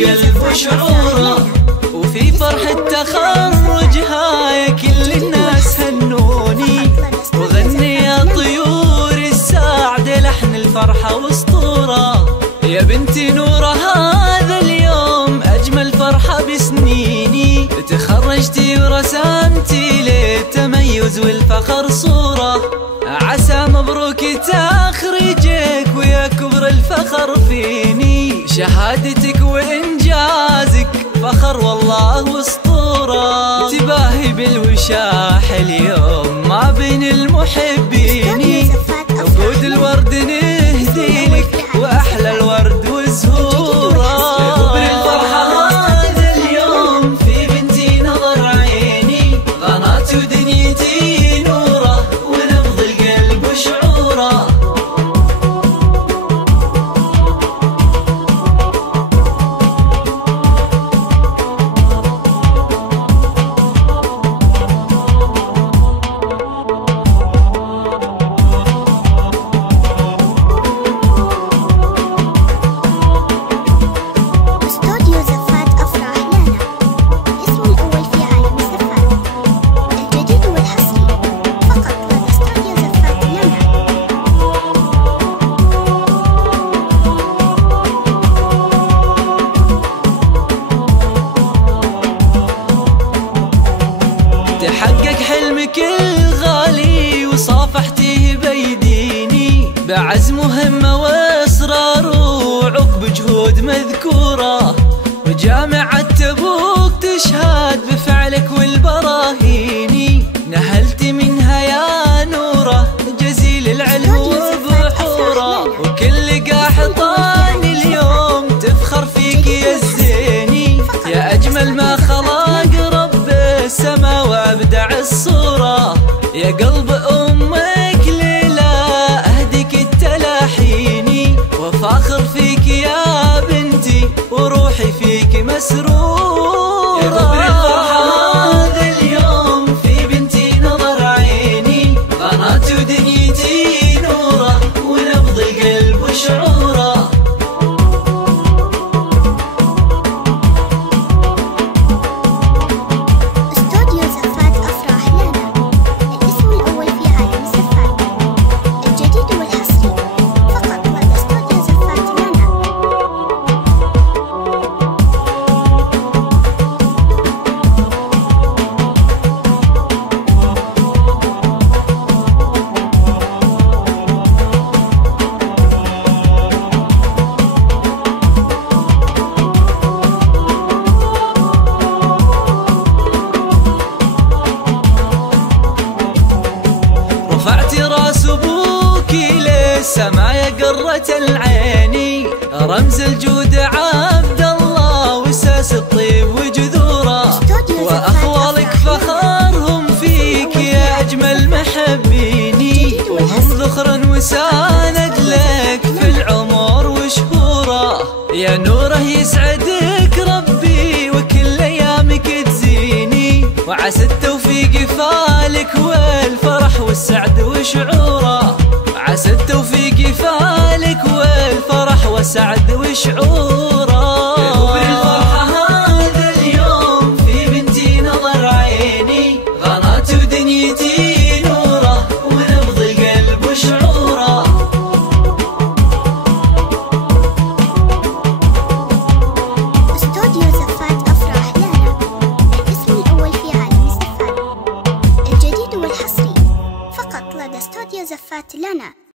القلب وشعوره. وفي فرحة تخرجها كل الناس هنوني، وغني يا طيور السعد لحن الفرحة واسطورة. يا بنتي نورة هذا اليوم أجمل فرحة بسنيني، تخرجتي ورسمتي للتميز والفخر صورة. عسى مبروك تخرجك ويا كبر الفخر فيني، شهادتك وإنجازك فخر والله واسطورة. تباهي بالوشاح اليوم ما بين المحبين، عقود الورد نهدي لك وأحلى الورد وزهورة. كبر الفرحة هذا اليوم في بنتي نظر عيني، غنات ودنيتي نوره ونبض القلب وشعوره. تحقق حلمك الغالي وصافحتيه بيديني، بعزم وهمة واصرار وعقب جهود مذكورة. وجامعة تبوك تشهد بفعلك والبراهيني، نهلت منها يا نوره جزيل العلم وبحوره. وكل قاحطان اليوم تفخر فيك يا الزيني، يا أجمل ما خلق رب السما وابدع الصورة. يا قلب أمك ليلى أهديك التلاحيني، وفاخر فيك يا بنتي وروحي فيك مسرورة. يا كبر الفرحة هذا اليوم في بنتي نظر عيني، غنات ودنيتي نوره ونبض القلب وشعوره. رفعتي راس ابوكي للسما يا قرة العيني، رمز الجود عبد الله واساس الطيب وجذوره. واخوالك فخرهم فيك يا اجمل محبيني، وهم ذخر وساند لك في العمر وشهوره. يا نوره يسعدك ربي وكل ايامك تزيني، وعسى التوفيق فالك والفرح والسعد وشعوره. عسى التوفيق فالك والفرح والسعد وشعوره. كبر الفرحة هذا اليوم في بنتي نظر عيني، غنات ودنيتي نوره ونبض القلب وشعوره. استوديو زفات أفراح لنا، الاسم الأول في عالم الزفات، الجديد والحصري فقط لدى استوديو زفات لنا.